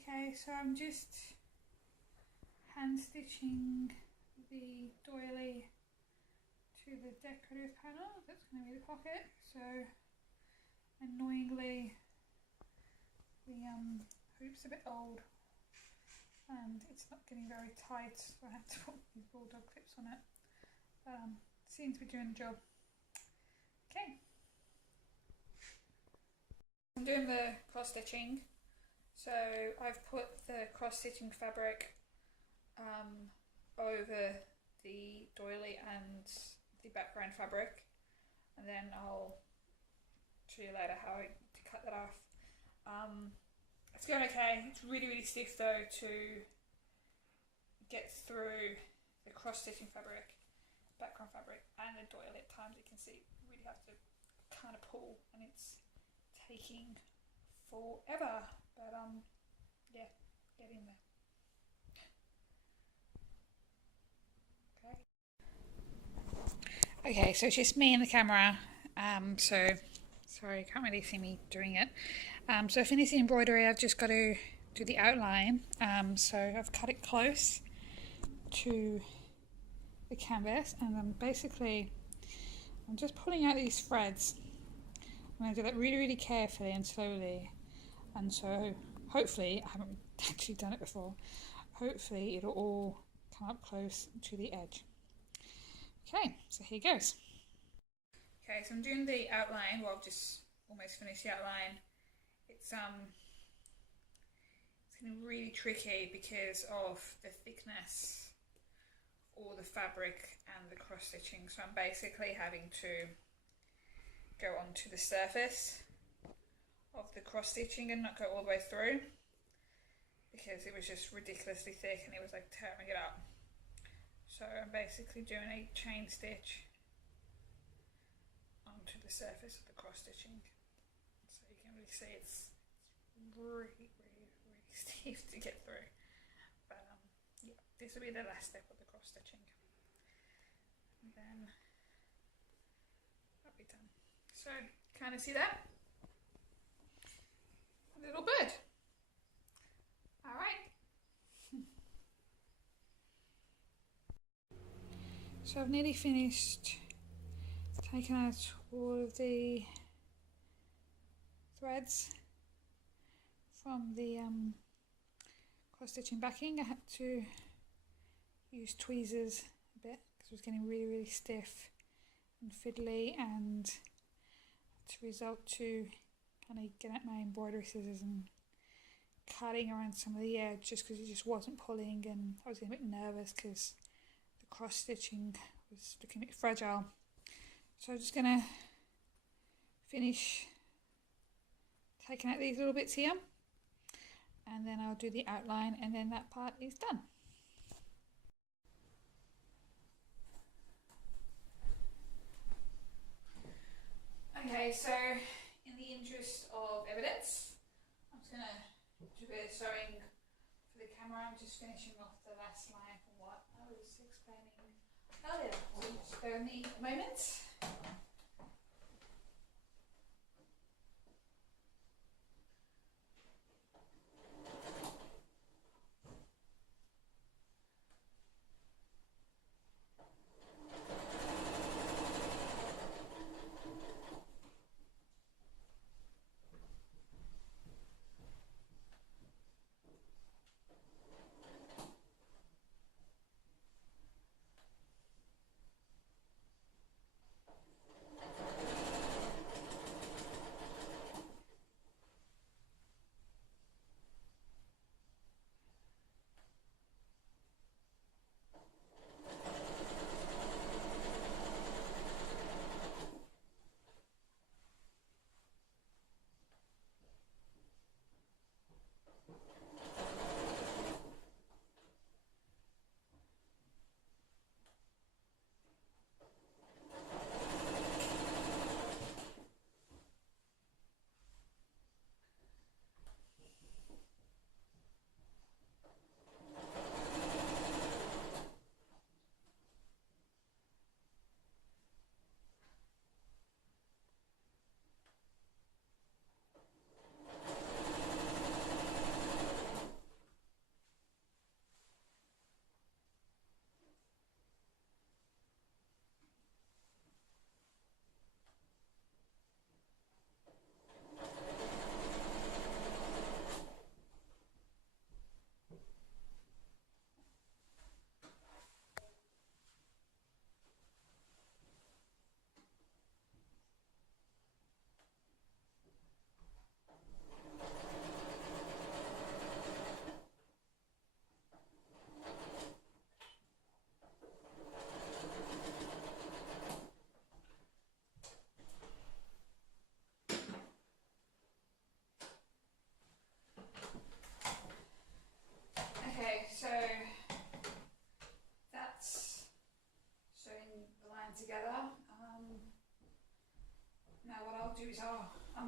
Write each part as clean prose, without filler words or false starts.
Okay, so I'm just hand stitching the doily to the decorative panel. That's going to be the pocket. So annoyingly, the hoop's a bit old and it's not getting very tight, so I have to put these bulldog clips on it. Seems to be doing the job. Okay. I'm doing the cross stitching. So I've put the cross stitching fabric over the doily and the background fabric, and then I'll show you later how to cut that off. It's going okay. It's really stiff though to get through the cross stitching fabric, background fabric, and the doily. At times you can see you really have to kind of pull, and it's taking forever, but yeah, get in there. Okay, so it's just me and the camera, so sorry, you can't really see me doing it. So I finished the embroidery. I've just got to do the outline. So I've cut it close to the canvas, and I'm just pulling out these threads. I'm going to do that really carefully and slowly, and so hopefully, I haven't actually done it before, hopefully it'll all come up close to the edge. Okay, so here goes. Okay, so I'm doing the outline. Well, I've just almost finished the outline. It's getting really tricky because of the thickness or the fabric and the cross stitching. So I'm basically having to go onto the surface of the cross stitching and not go all the way through, because it was just ridiculously thick and it was like tearing it up. So I'm basically doing a chain stitch onto the surface of the cross stitching. So you can really see it's really stiff to get through. But yeah, this will be the last step of the cross stitching. And then that'll be done. So kind of see that? A little bird. Alright. So I've nearly finished taking out all of the threads from the cross stitching backing. I had to use tweezers a bit because it was getting really stiff and fiddly, and to result to kind of get out my embroidery scissors and cutting around some of the edge just because it just wasn't pulling, and I was getting a bit nervous because the cross stitching was looking a bit fragile. So I'm just going to finish taking out these little bits here, and then I'll do the outline, and then that part is done. Okay, so in the interest of evidence, I'm just going to do a bit of sewing for the camera. I'm just finishing off the last line from what I was explaining earlier. So just bear with me a moment.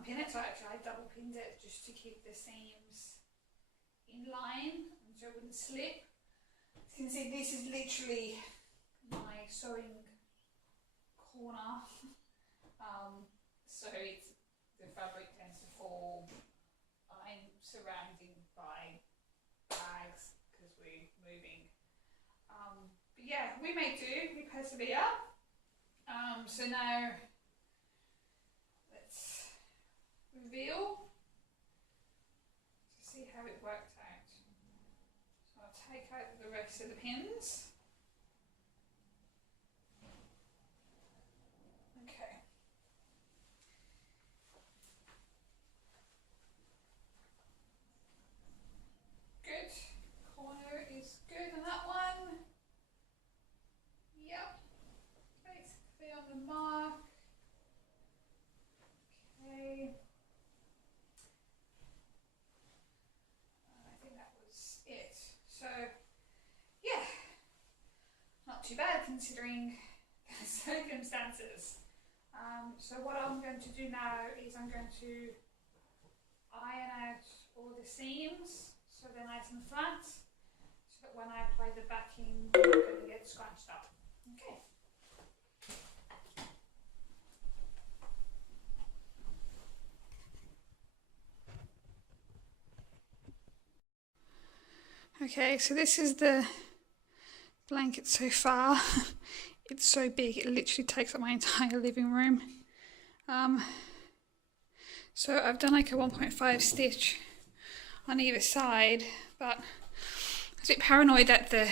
unpin it, so actually I double pinned it just to keep the seams in line and so it wouldn't slip. As you can see, this is literally my sewing corner. So the fabric tends to fall. I'm surrounded by bags because we're moving. But yeah, we may do, we persevere. So now let's reveal to see how it worked out. So I'll take out the rest of the pins. Okay. Good. Corner is good on that one. Yep. Basically on the mark. Okay. I think that was it. So, yeah. Not too bad considering the circumstances. So what I'm going to do now is I'm going to iron out all the seams so they're nice and flat, so that when I apply the backing, they're not going to get scrunched up. Okay. Okay, so this is the blanket so far. It's so big, it literally takes up my entire living room. So I've done like a 1.5 stitch on either side, but I was a bit paranoid that the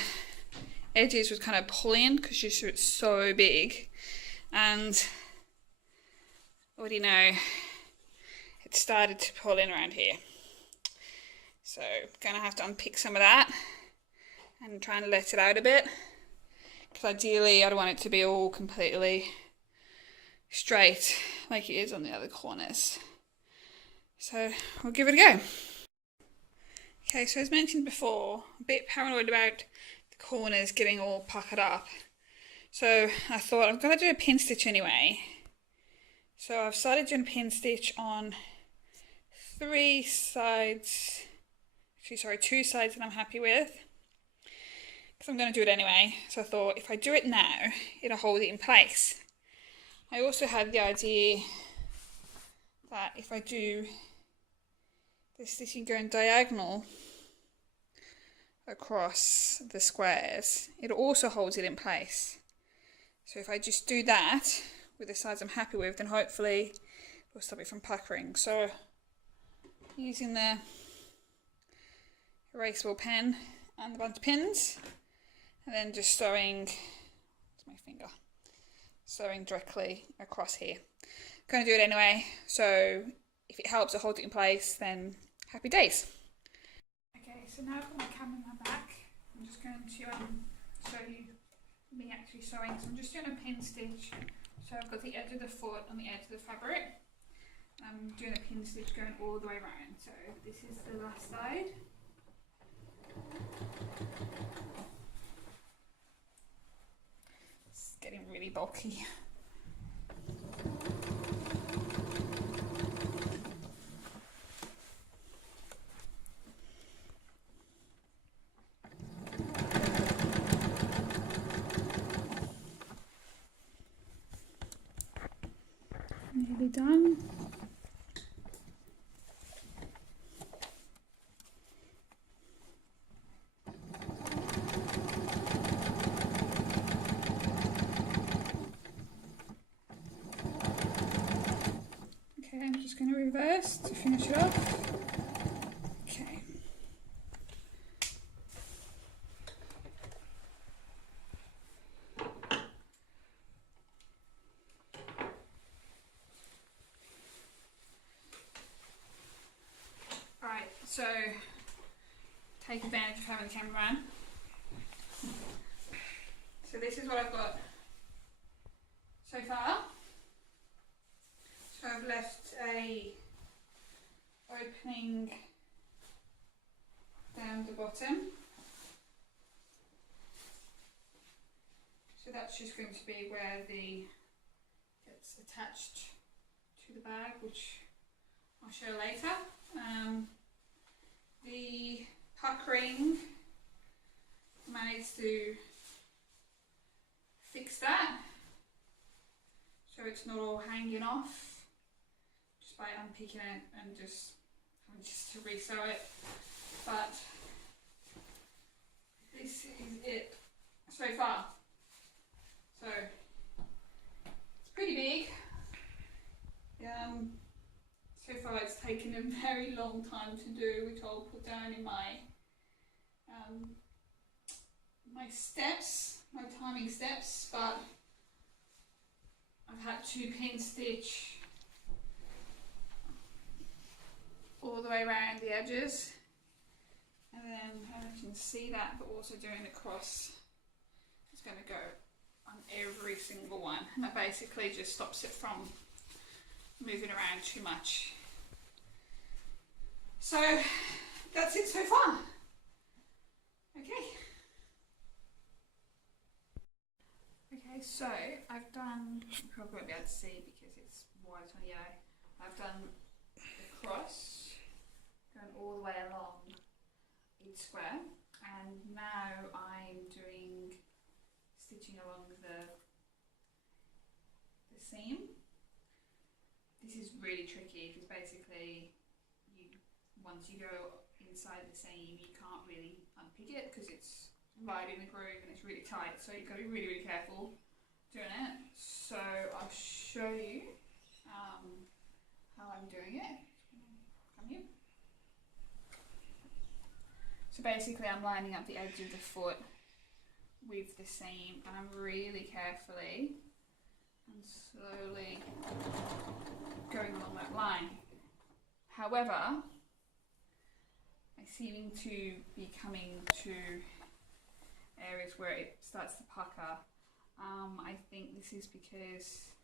edges was kind of pulling because it's so big, and what do you know, it started to pull in around here. So I'm gonna have to unpick some of that and try and let it out a bit, because ideally I don't want it to be all completely straight like it is on the other corners. So we'll give it a go. Okay, so as mentioned before, a bit paranoid about the corners getting all puckered up. So I thought I'm going to do a pin stitch anyway. So I've started doing a pin stitch on two sides that I'm happy with, because I'm going to do it anyway. So I thought if I do it now, it'll hold it in place. I also had the idea that if I do the stitching going diagonal across the squares, it also holds it in place. So if I just do that with the sides I'm happy with, then hopefully it'll stop it from puckering. So using the erasable pen and the bunch of pins, and then just sewing, where's my finger? Sewing directly across here. I'm going to do it anyway, so if it helps to hold it in place, then happy days. Okay, so now I've got my camera in my back. I'm just going to show you me actually sewing. So I'm just doing a pin stitch. So I've got the edge of the foot on the edge of the fabric. I'm doing a pin stitch going all the way around. So this is the last side. It's getting really bulky. Nearly done. Okay, I'm just going to reverse to finish it off. Okay. Alright, so take advantage of having the cameraman. So this is what I've got so far. So I've left a opening down the bottom. So that's just going to be where it's attached to the bag, which I'll show you later. The puckering, managed to fix that so it's not all hanging off just by unpicking it and just having to resew it. But this is it so far. So it's pretty big. So far it's taken a very long time to do, which I'll put down in my my steps, my timing steps, but I've had to pin stitch all the way around the edges, and then I don't know if you can see that, but also doing the cross is going to go on every single one, and that basically just stops it from moving around too much. So that's it so far. Okay. Okay, so I've done, you probably won't be able to see because it's white on yellow. I've done the cross going all the way along each square, and now I'm doing stitching along the seam. This is really tricky because basically once you go inside the seam you can't really unpick it because it's right in the groove and it's really tight, so you've got to be really, really careful doing it. So I'll show you how I'm doing it. Come here. So basically I'm lining up the edge of the foot with the seam, and I'm really carefully and slowly going along that line. However, I seem to be coming to areas where it starts to pucker. I think this is because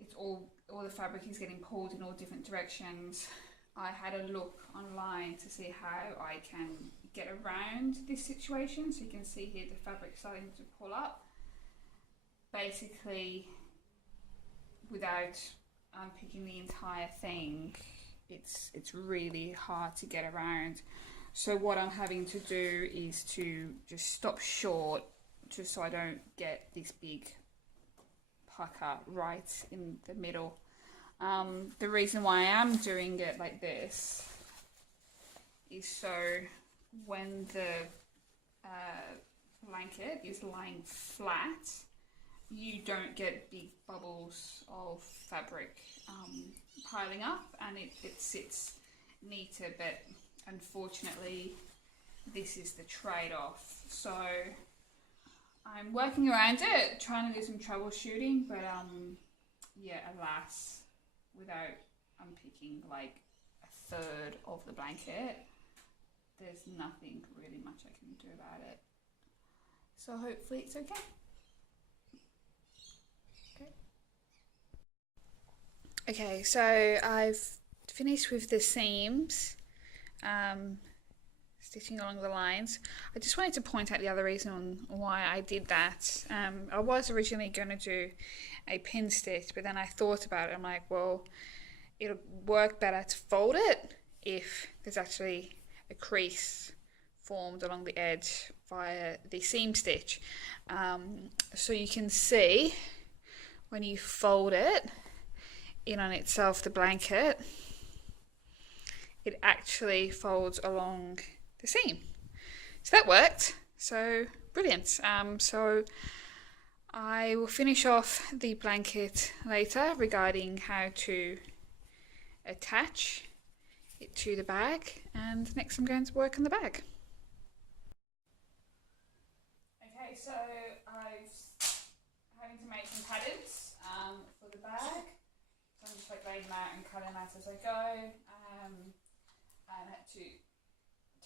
it's all the fabric is getting pulled in all different directions. I had a look online to see how I can get around this situation. So you can see here the fabric starting to pull up, basically without unpicking the entire thing. It's really hard to get around. So what I'm having to do is to just stop short, just so I don't get this big pucker right in the middle. The reason why I am doing it like this is so when the blanket is lying flat, you don't get big bubbles of fabric piling up, and it sits neater. But unfortunately this is the trade-off. So I'm working around it, trying to do some troubleshooting, but yeah, alas, without unpicking like a third of the blanket, there's nothing really much I can do about it. So hopefully it's okay. Okay, so I've finished with the seams, stitching along the lines. I just wanted to point out the other reason why I did that. I was originally going to do a pin stitch, but then I thought about it. I'm like, well, it'll work better to fold it if there's actually a crease formed along the edge via the seam stitch. So you can see when you fold it in on itself, the blanket, it actually folds along the seam. So that worked. So brilliant. So I will finish off the blanket later regarding how to attach it to the bag, and next I'm going to work on the bag. Okay, so I'm having to make some patterns for the bag. So I'm just like laying them out and cutting them out as I go. And I had to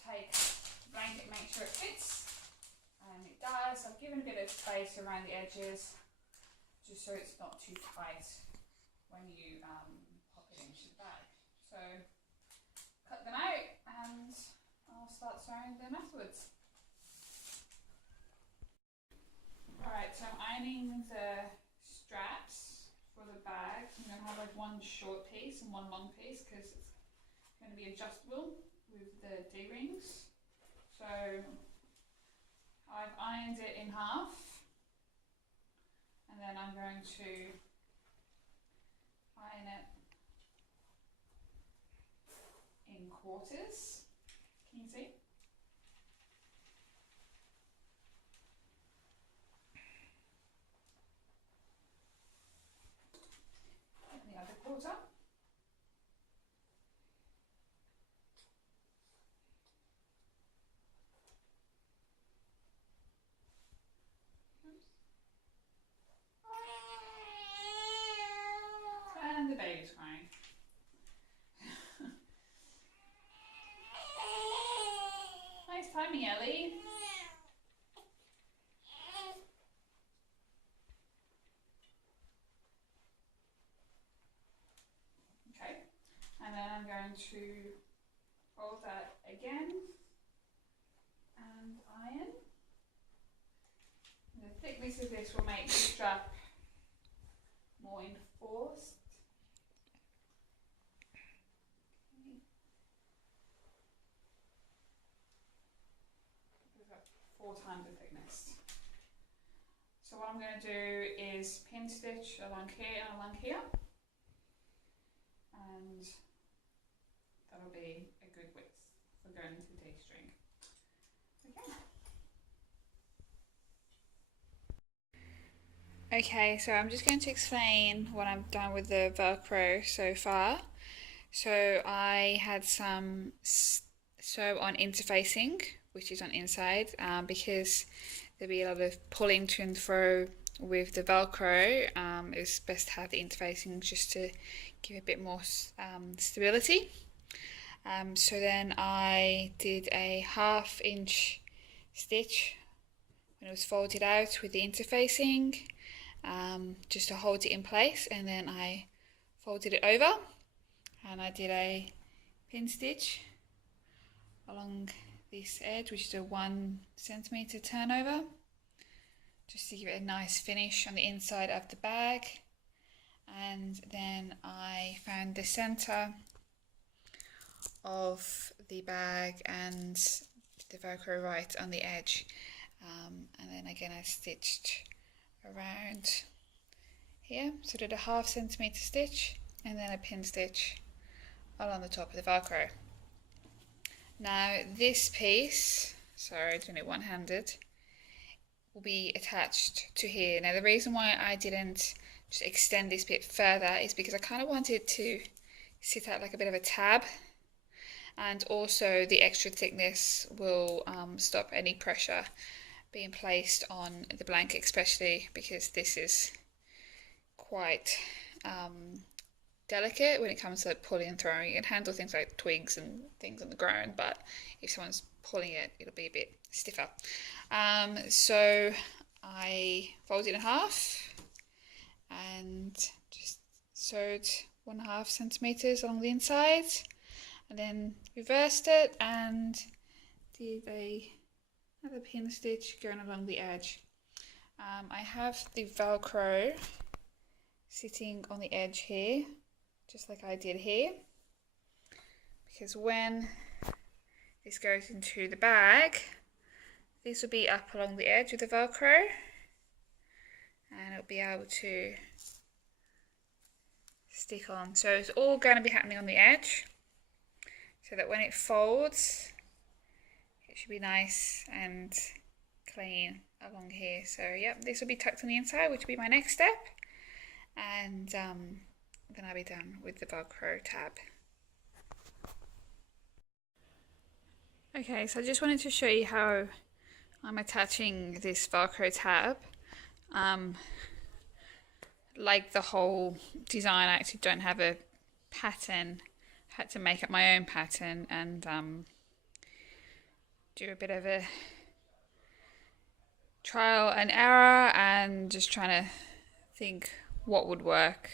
take the blanket, make sure it fits, and it does. I've given a bit of space around the edges just so it's not too tight when you pop it into the bag. So cut them out and I'll start sewing them afterwards. Alright, so I'm ironing the straps for the bag. I'm going to have like one short piece and one long piece because it's going to be adjustable with the D-rings. So I've ironed it in half, and then I'm going to iron it in quarters. Can you see? And the other quarter. And the baby's crying. Nice timing, Ellie. Okay, and then I'm going to fold that again and iron. And the thickness of this will make the strap more enforced. About 4 times the thickness. So what I'm going to do is pin stitch along here and along here, and that'll be a good width for going into the D-string. Okay, so I'm just going to explain what I've done with the Velcro so far. So I had some sew on interfacing, which is on inside, because there'll be a lot of pulling to and fro with the Velcro. It's best to have the interfacing just to give a bit more stability. So then I did a 1/2 inch stitch when it was folded out with the interfacing, just to hold it in place, and then I folded it over and I did a pin stitch along this edge, which is a 1 centimeter turnover, just to give it a nice finish on the inside of the bag. And then I found the center of the bag and the Velcro right on the edge, and then again I stitched around here, so I did a 1/2 centimeter stitch and then a pin stitch along the top of the Velcro. Now this piece, sorry, doing it one-handed, will be attached to here. Now the reason why I didn't just extend this bit further is because I kind of wanted to sit out like a bit of a tab, and also the extra thickness will stop any pressure being placed on the blanket, especially because this is quite delicate when it comes to pulling and throwing. You can handle things like twigs and things on the ground, but if someone's pulling it, it'll be a bit stiffer. So I folded in half and just sewed 1/2 centimeters along the inside, and then reversed it and did another pin stitch going along the edge. I have the Velcro sitting on the edge here, just like I did here, because when this goes into the bag, this will be up along the edge with the Velcro, and it'll be able to stick on. So it's all going to be happening on the edge, so that when it folds, it should be nice and clean along here. So yep, this will be tucked on the inside, which will be my next step, and then I'll be done with the Velcro tab. Okay, so I just wanted to show you how I'm attaching this Velcro tab. Like the whole design, I actually don't have a pattern. I had to make up my own pattern and do a bit of a trial and error and just trying to think what would work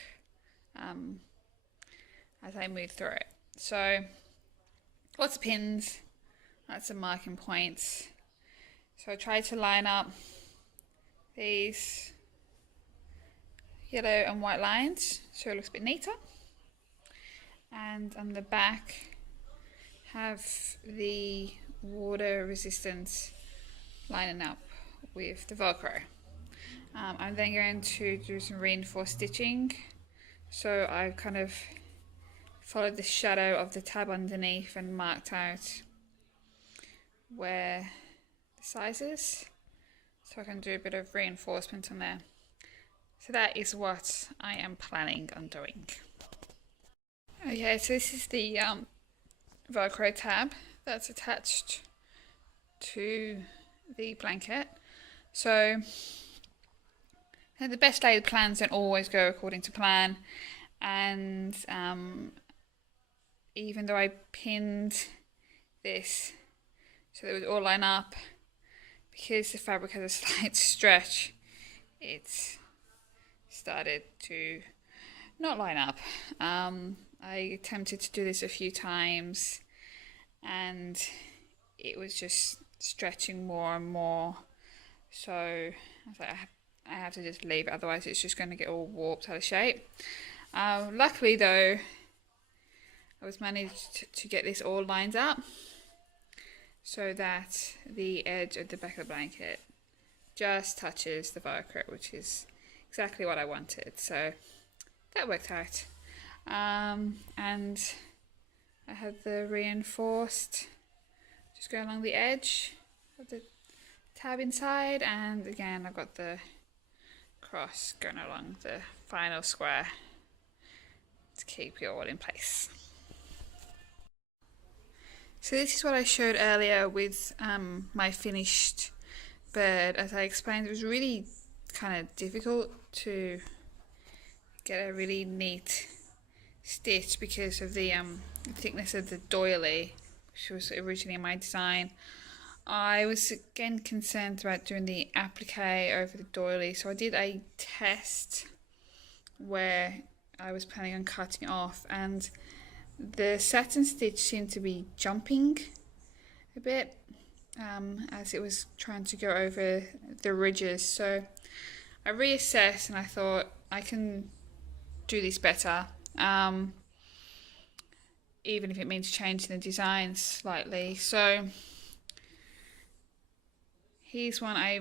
as I move through it. So lots of pins, lots of marking points. So I tried to line up these yellow and white lines, so it looks a bit neater. And on the back have the water resistance lining up with the Velcro. I'm then going to do some reinforced stitching. So I've kind of followed the shadow of the tab underneath and marked out where the size is, so I can do a bit of reinforcement on there. So that is what I am planning on doing. Okay, so this is the Velcro tab that's attached to the blanket. So the best laid plans don't always go according to plan, and even though I pinned this so that it would all line up, because the fabric has a slight stretch, it started to not line up. I attempted to do this a few times and it was just stretching more and more, so I was like, I have to just leave it, otherwise it's just going to get all warped out of shape. Luckily though, I was managed to get this all lined up so that the edge of the back of the blanket just touches the Velcro, which is exactly what I wanted, so that worked out. And I had the reinforced just go along the edge of the tab inside, and again I've got the cross going along the final square to keep it all in place. So this is what I showed earlier with my finished bird. As I explained, it was really kind of difficult to get a really neat stitch because of the thickness of the doily, which was originally my design. I was again concerned about doing the applique over the doily, so I did a test where I was planning on cutting it off, and the satin stitch seemed to be jumping a bit as it was trying to go over the ridges. So I reassessed and I thought I can do this better, even if it means changing the design slightly. So here's one I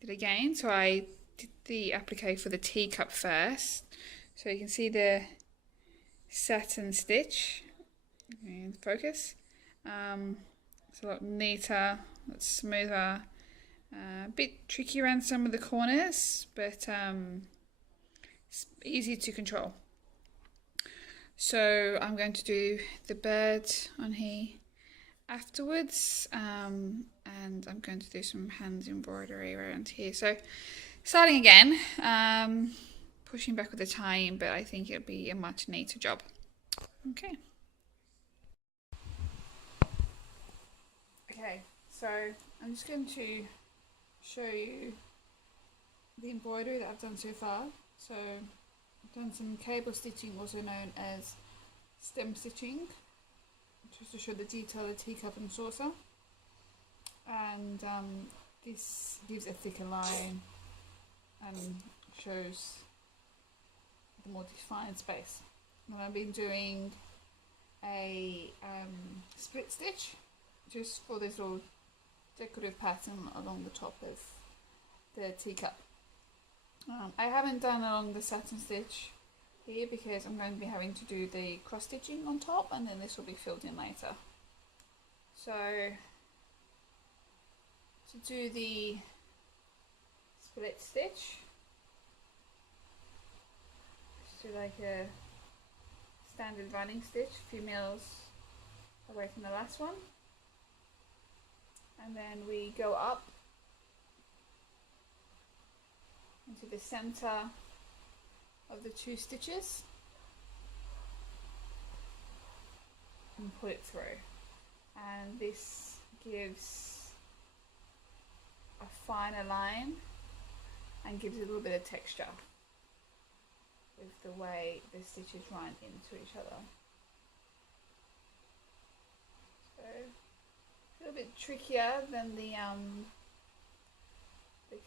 did again. So I did the applique for the teacup first. So you can see the satin stitch in focus. It's a lot neater, a lot smoother, a bit tricky around some of the corners, but it's easy to control. So I'm going to do the bird on here afterwards, and I'm going to do some hand embroidery around here. So starting again, pushing back with the time, but I think it'll be a much neater job. Okay. Okay, so I'm just going to show you the embroidery that I've done so far. So I've done some cable stitching, also known as stem stitching, just to show the detail of the teacup and saucer. And this gives a thicker line and shows the more defined space. And I've been doing a split stitch just for this little decorative pattern along the top of the teacup. I haven't done along the satin stitch here because I'm going to be having to do the cross stitching on top, and then this will be filled in later. So to do the split stitch, just do like a standard running stitch, a few mils away from the last one, and then we go up into the center of the two stitches and pull it through, and this gives a finer line and gives it a little bit of texture with the way the stitches run into each other. So a little bit trickier than the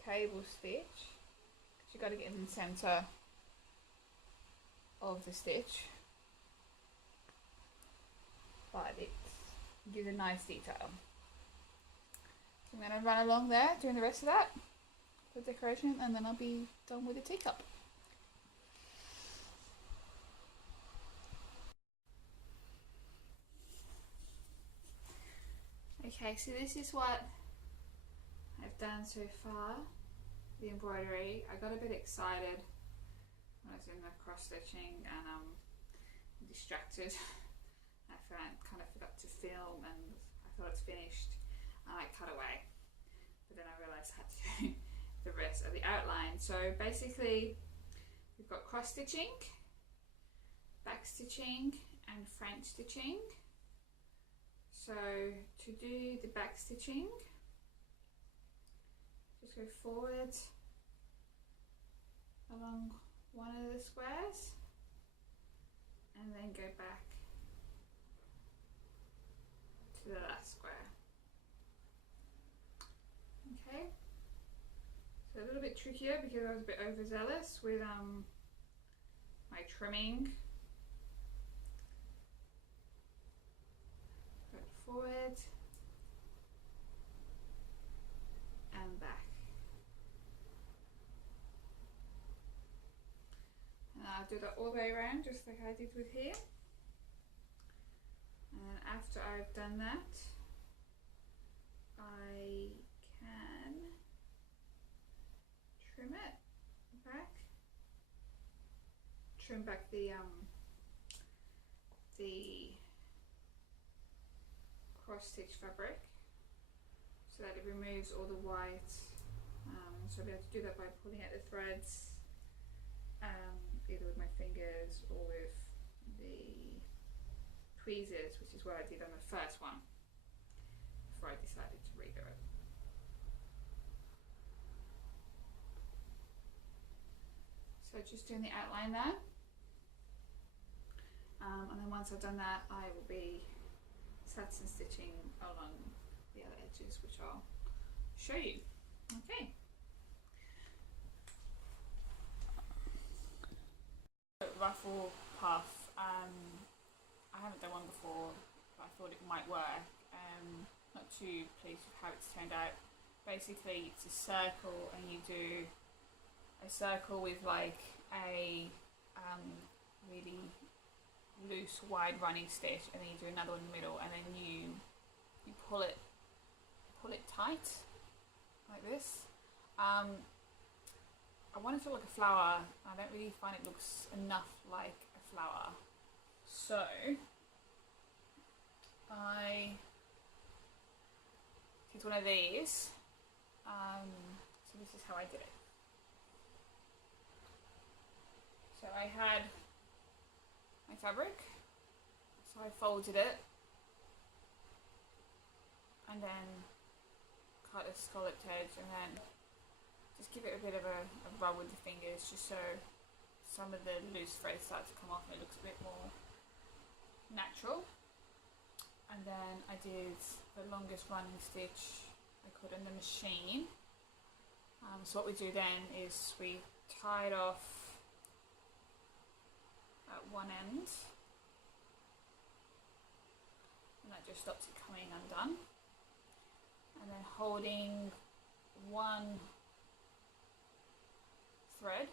cable stitch, because you got to get in the center of the stitch, but it gives a nice detail. I'm going to run along there doing the rest of that for decoration, and then I'll be done with the teacup. Okay, so this is what I've done so far, the embroidery. I got a bit excited when I was in the cross stitching and distracted. I kind of forgot to film, and I thought it's finished and I cut away, but then I realised I had to do the rest of the outline. So basically we've got cross stitching, back stitching and French stitching. So to do the back stitching, just go forward along one of the squares and then go back to the last square. Okay, so a little bit trickier because I was a bit overzealous with my trimming. Go forward and back. And I'll do that all the way around just like I did with here. And after I've done that, I can trim it back. Trim back the cross stitch fabric so that it removes all the white. So I'll be able to do that by pulling out the threads, either with my fingers or with the tweezers, which is what I did on the first one before I decided to redo it. So just doing the outline there, and then once I've done that, I will be satin stitching along the other edges, which I'll show you. Okay. Ruffle puff. I haven't done one before, but I thought it might work. Not too pleased with how it's turned out. Basically, it's a circle, and you do a circle with like a really loose, wide running stitch, and then you do another one in the middle, and then you pull it tight like this. I want it to look like a flower. I don't really find it looks enough like a flower, so I did one of these. So this is how I did it. So I had my fabric, so I folded it and then cut a scalloped edge, and then just give it a bit of a rub with the fingers, just so some of the loose threads start to come off and it looks a bit more natural. And then I did the longest running stitch I could in the machine. So what we do then is we tie it off at one end, and that just stops it coming undone. And then holding one thread,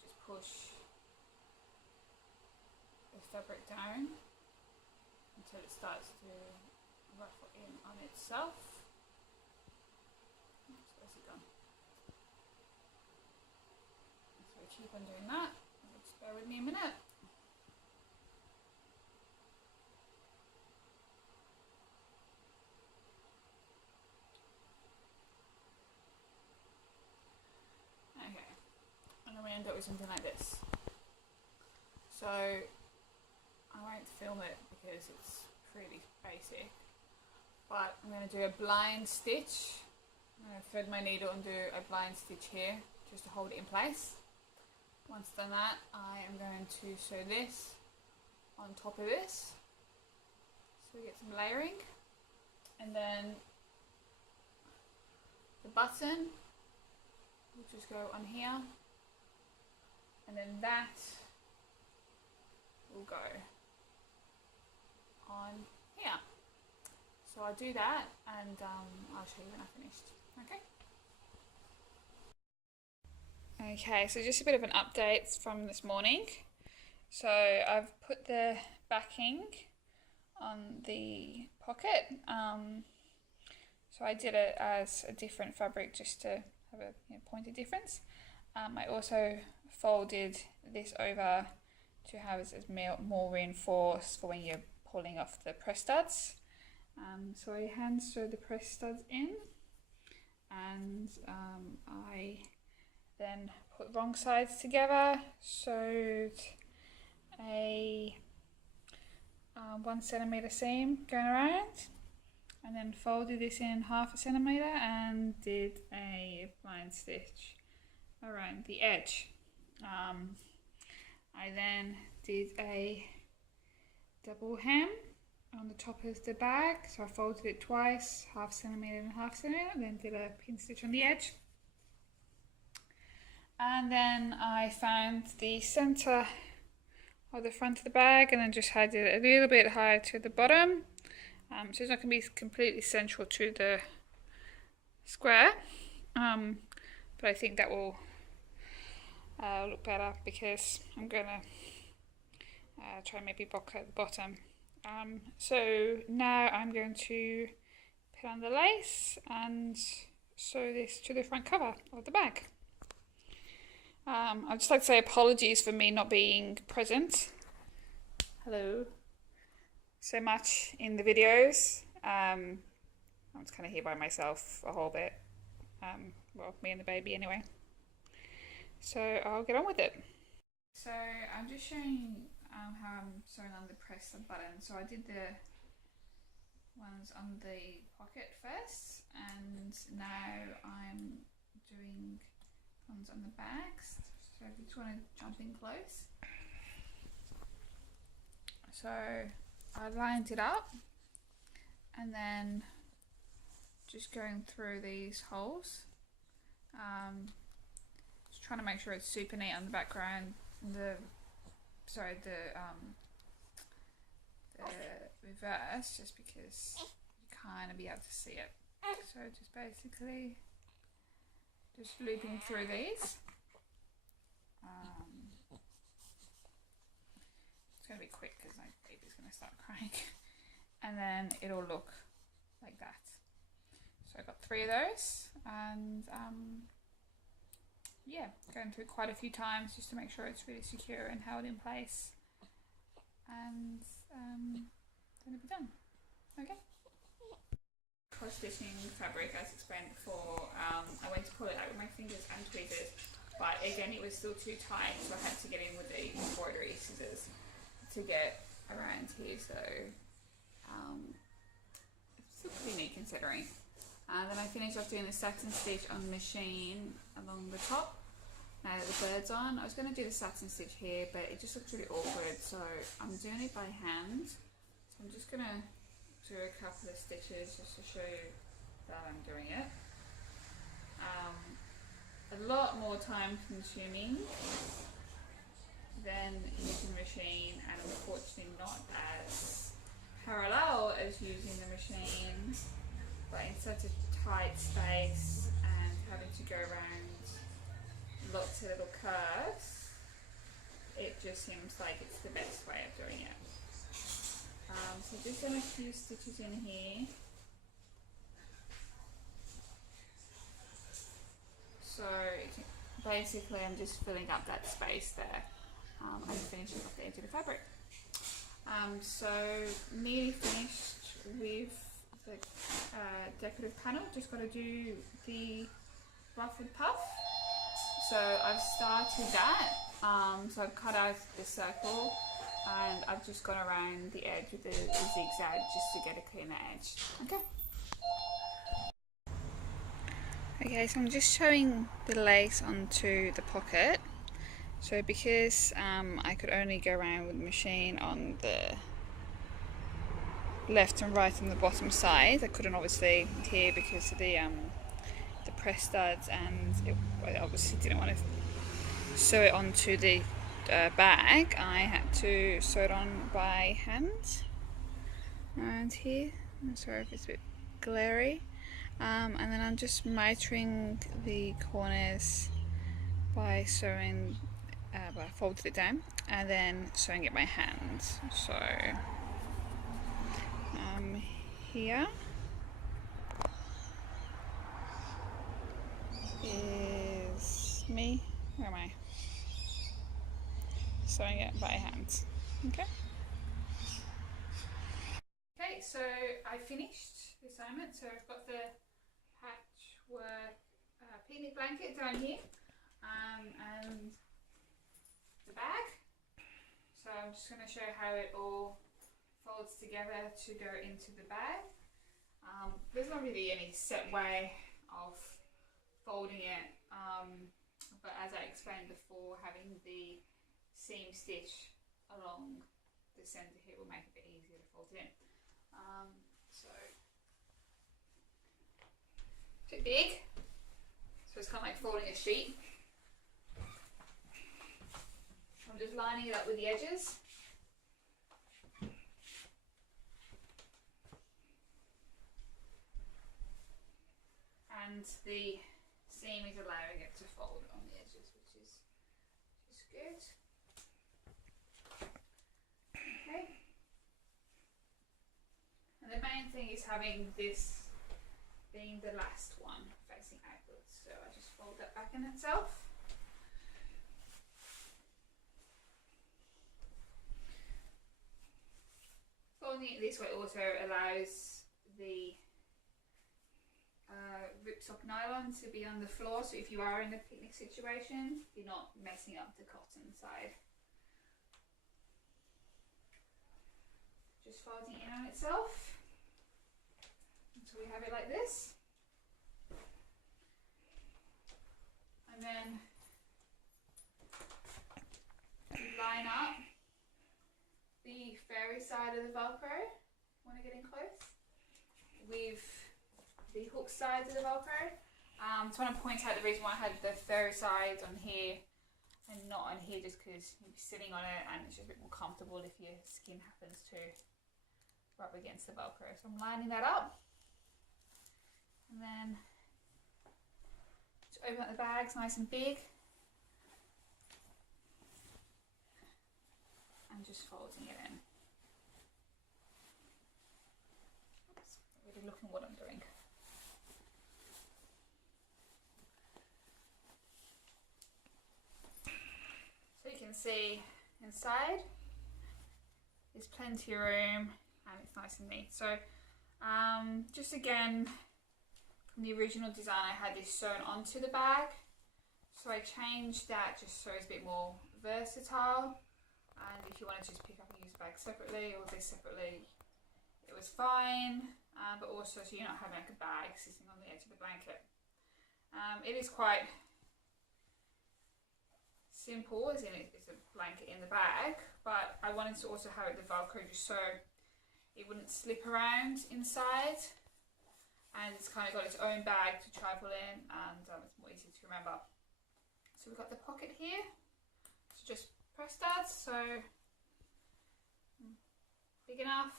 just push the fabric down until it starts to ruffle in on itself. Where's it gone? So we keep on doing that. Just bear with me a minute. Okay, and then we end up with something like this. So I won't film it because it's pretty basic, but I'm going to do a blind stitch. I'm going to thread my needle and do a blind stitch here just to hold it in place. Once done that, I am going to sew this on top of this so we get some layering, and then the button will just go on here, and then that will go on here. So I'll do that, and I'll show you when I've finished. Okay, so just a bit of an update from this morning. So I've put the backing on the pocket. So I did it as a different fabric just to have a pointed difference. I also folded this over to have it as more reinforced for when you're pulling off the press studs. So I hand sew the press studs in, and I then put wrong sides together, sewed a 1 centimeter seam going around, and then folded this in 1/2 centimeter and did a blind stitch around the edge. I then did a double hem on the top of the bag, so I folded it twice, 1/2 centimeter and 1/2 centimeter, and then did a pin stitch on the edge. And then I found the center of the front of the bag and then just had it a little bit higher to the bottom. So it's not going to be completely central to the square, but I think that will look better because I'm going to try and maybe box at the bottom. So now I'm going to put on the lace and sew this to the front cover of the bag. I'd just like to say apologies for me not being present. Hello. So much in the videos. I'm just kind of here by myself a whole bit. Well, me and the baby anyway. So I'll get on with it. So I'm just showing how I'm sewing on the press stud button. So I did the ones on the pocket first, and now I'm doing ones on the bags. So if you just want to jump in close. So I lined it up and then just going through these holes. Just trying to make sure it's super neat on the background. The reverse, just because you kind of be able to see it. So just basically just looping through these. It's going to be quick because my baby's going to start crying. And then it'll look like that. So I got 3 of those, and yeah, going through quite a few times just to make sure it's really secure and held in place. And then it'll be done. Okay. Cross stitching fabric, as explained before, I went to pull it out with my fingers and tweezers, but again it was still too tight, so I had to get in with the embroidery scissors to get around here. So it's still pretty neat considering. And then I finished off doing the satin stitch on the machine along the top. Now that the bird's on, I was going to do the satin stitch here, but it just looks really awkward, so I'm doing it by hand. So I'm just going to do a couple of stitches just to show you that I'm doing it. A lot more time consuming than using the machine, and unfortunately not as parallel as using the machine, but in such a tight space and having to go around lots of little curves, it just seems like it's the best way of doing it. So just done a few stitches in here. So basically I'm just filling up that space there and finishing off the edge of the fabric. So nearly finished with the decorative panel, just got to do the ruffled puff. So I've started that, so I've cut out the circle and I've just gone around the edge with the zigzag just to get a cleaner edge. Okay, so I'm just showing the lace onto the pocket. So because I could only go around with the machine on the left and right on the bottom side, I couldn't obviously here because of the press studs, and I obviously didn't want to sew it onto the bag, I had to sew it on by hand around here. I'm sorry if it's a bit glary. And then I'm just mitering the corners by sewing, I folded it down and then sewing it by hand. So here is me. Where am I? Sewing it by hand. Okay. Okay, so I finished the assignment. So I've got the patchwork picnic blanket down here, and the bag. So I'm just going to show how it all folds together to go into the bag. There's not really any set way of folding it, but as I explained before, having the seam stitch along the centre here will make it a bit easier to fold it in. So it's a bit big, so it's kind of like folding a sheet. I'm just lining it up with the edges. And the seam is allowing it to fold on the edges, which is good. Okay. And the main thing is having this being the last one facing outwards. So I just fold that back in itself. Folding it this way also allows the ripsock nylon to be on the floor, so if you are in a picnic situation, you're not messing up the cotton side. Just folding in on itself until we have it like this, and then you line up the fairy side of the Velcro, want to get in close, with the hook sides of the Velcro. Just want to point out the reason why I had the fairy side on here and not on here, just because you'll be sitting on it and it's just a bit more comfortable if your skin happens to rub against the Velcro. So I'm lining that up, and then just open up the bag, it's nice and big, and just folding it in. Oops, not really looking what I'm doing. So you can see inside there's plenty of room and it's nice and neat. So just again, from the original design, I had this sewn onto the bag, so I changed that just so it's a bit more versatile. And if you want to just pick up and use the bag separately or this separately, it was fine, but also so you're not having like a bag sitting on the edge of the blanket. It is quite simple, as in it's a blanket in the bag, but I wanted to also have it the Velcro just so it wouldn't slip around inside, and it's kind of got its own bag to travel in, and it's more easy to remember. So we've got the pocket here, so just press that, so big enough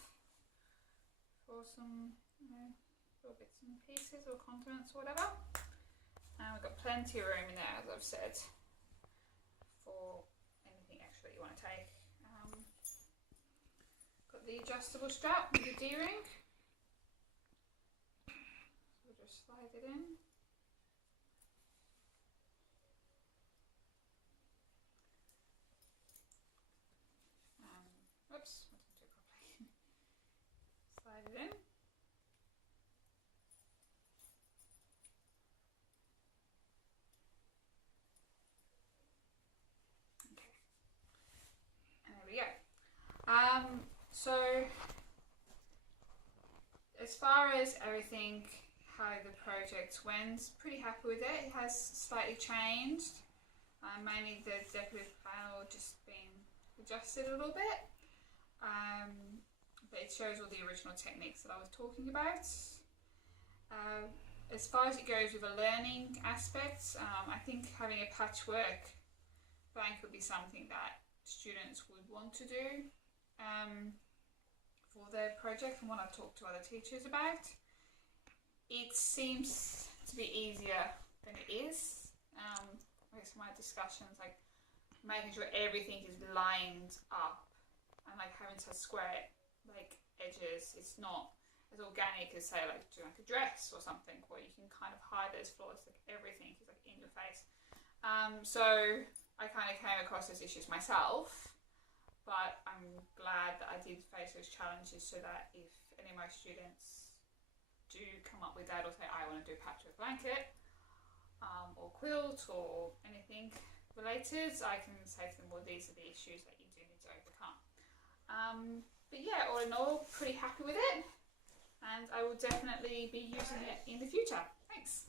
for some little bits and pieces or condiments or whatever, and we've got plenty of room in there, as I've said, for anything extra that you want to take. Got the adjustable strap with the D-ring, so we'll just slide it in. Oops, I didn't do it properly. Slide it in. So as far as everything, how the project went, pretty happy with it. It has slightly changed, mainly the decorative panel just been adjusted a little bit, but it shows all the original techniques that I was talking about. As far as it goes with the learning aspects, I think having a patchwork blanket would be something that students would want to do for their project, from what I've talked to other teachers about. It seems to be easier than it is. I guess my discussions, like making sure everything is lined up and like having to square like edges. It's not as organic as say like doing like a dress or something where you can kind of hide those flaws. Like everything is like in your face. So I kind of came across those issues myself, but I'm glad that I did face those challenges so that if any of my students do come up with that or say I want to do patchwork blanket or quilt or anything related, I can say to them, well, these are the issues that you do need to overcome. But yeah, all in all, pretty happy with it, and I will definitely be using it in the future. Thanks.